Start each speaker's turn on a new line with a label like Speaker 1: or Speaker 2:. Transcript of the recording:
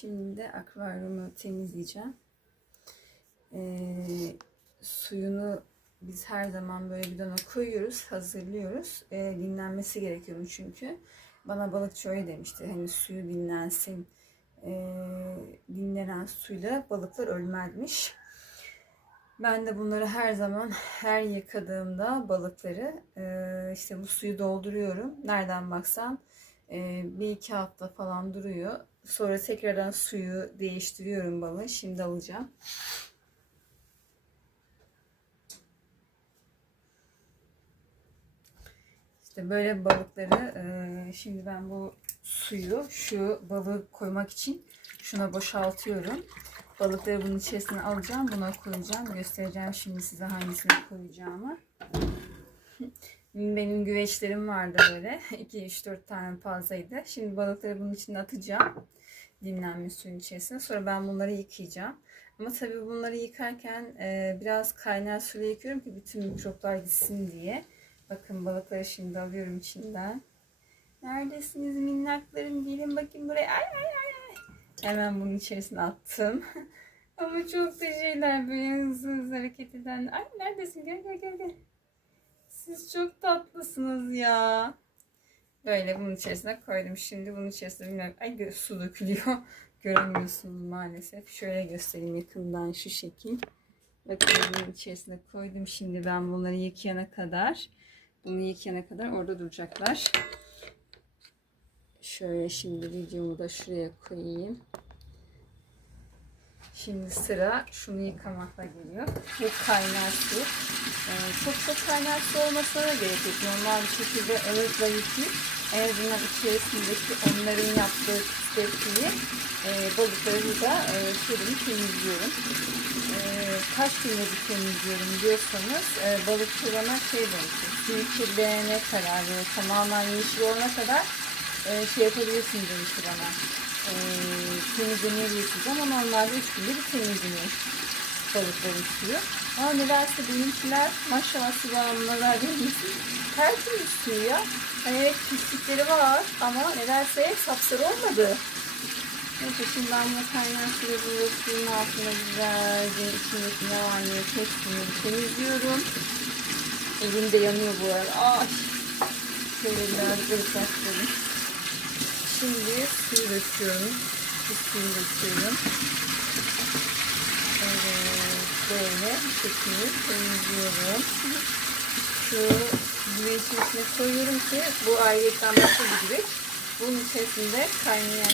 Speaker 1: Şimdi de akvaryumu temizleyeceğim. Ee, suyunu biz her zaman böyle bidona koyuyoruz, hazırlıyoruz. Ee, dinlenmesi gerekiyor çünkü. Bana balıkçı öyle demişti. Hani suyu dinlensin. Ee, dinlenen suyla balıklar ölmezmiş. Ben de bunları her zaman her yıkadığımda balıkları e, işte bu suyu dolduruyorum. Nereden baksan e, bir iki hafta falan duruyor. Sonra tekrardan suyu değiştiriyorum balığı. Şimdi alacağım. İşte böyle balıkları e, şimdi ben bu suyu şu balığı koymak için şuna boşaltıyorum. Balıkları bunun içerisine alacağım. Buna koyacağım. Göstereceğim şimdi size hangisini koyacağımı. Benim güveçlerim vardı böyle. 2-3-4 tane fazlaydı. Şimdi balıkları bunun içine atacağım. Dinlenme suyun içerisine. Sonra ben bunları yıkayacağım. Ama tabii bunları yıkarken e, biraz kaynar suyla yıkıyorum ki bütün mikroplar gitsin diye. Bakın balıkları şimdi alıyorum içinden. Neredesiniz minnaklarım? Gelin bakayım buraya. Ay ay ay. ay. Hemen bunun içerisine attım. Ama çok da şeyler böyle hızlı hızlı hareket eden. Ay neredesin? Gel gel gel gel. Siz çok tatlısınız ya. Böyle bunun içerisine koydum. Şimdi bunun içerisine bilmiyorum. Ay su dökülüyor. Göremiyorsunuz maalesef. Şöyle göstereyim yakından şu şekil. Bakın bunun içerisine koydum. Şimdi ben bunları yıkayana kadar. Bunu yıkayana kadar orada duracaklar. Şöyle şimdi videomu da şuraya koyayım. Şimdi sıra şunu yıkamakla geliyor. Bu kaynar su. Çok kaynar su olmasına gerek yok. Normal bir şekilde ılıkla yıkayıp en azından içerisindeki onların yaptığı pislettiği e, balıkları da e, suyunu temizliyorum. E, kaç günde temizliyorum diyorsanız e, balıkçı bana şey demişti. Suyu kirlenene kadar böyle tamamen yeşil olana kadar e, şey yapabilirsin demişti bana. E, temizlemeyebilirsiniz ama normalde 3 günde bir temizleniyor balıkların suyu. Ama nedense benimkiler maşallah sıvamlara gelmesin. Tertemiz suyu ya. Hani evet pislikleri var ama nedense sapsarı olmadı. Neyse şimdi bunu kaynar suyu suyun altına güzelce içindeki ne var temizliyorum. Elim de yanıyor bu arada. Ay. Şöyle biraz da ıslattım. Şimdi suyu döküyorum. Suyu döküyorum. Böyle bu şekilde temizliyorum. Şu güvecin içine koyuyorum ki bu ayrıyetten başka bir güveç. Bunun içerisinde kaynayan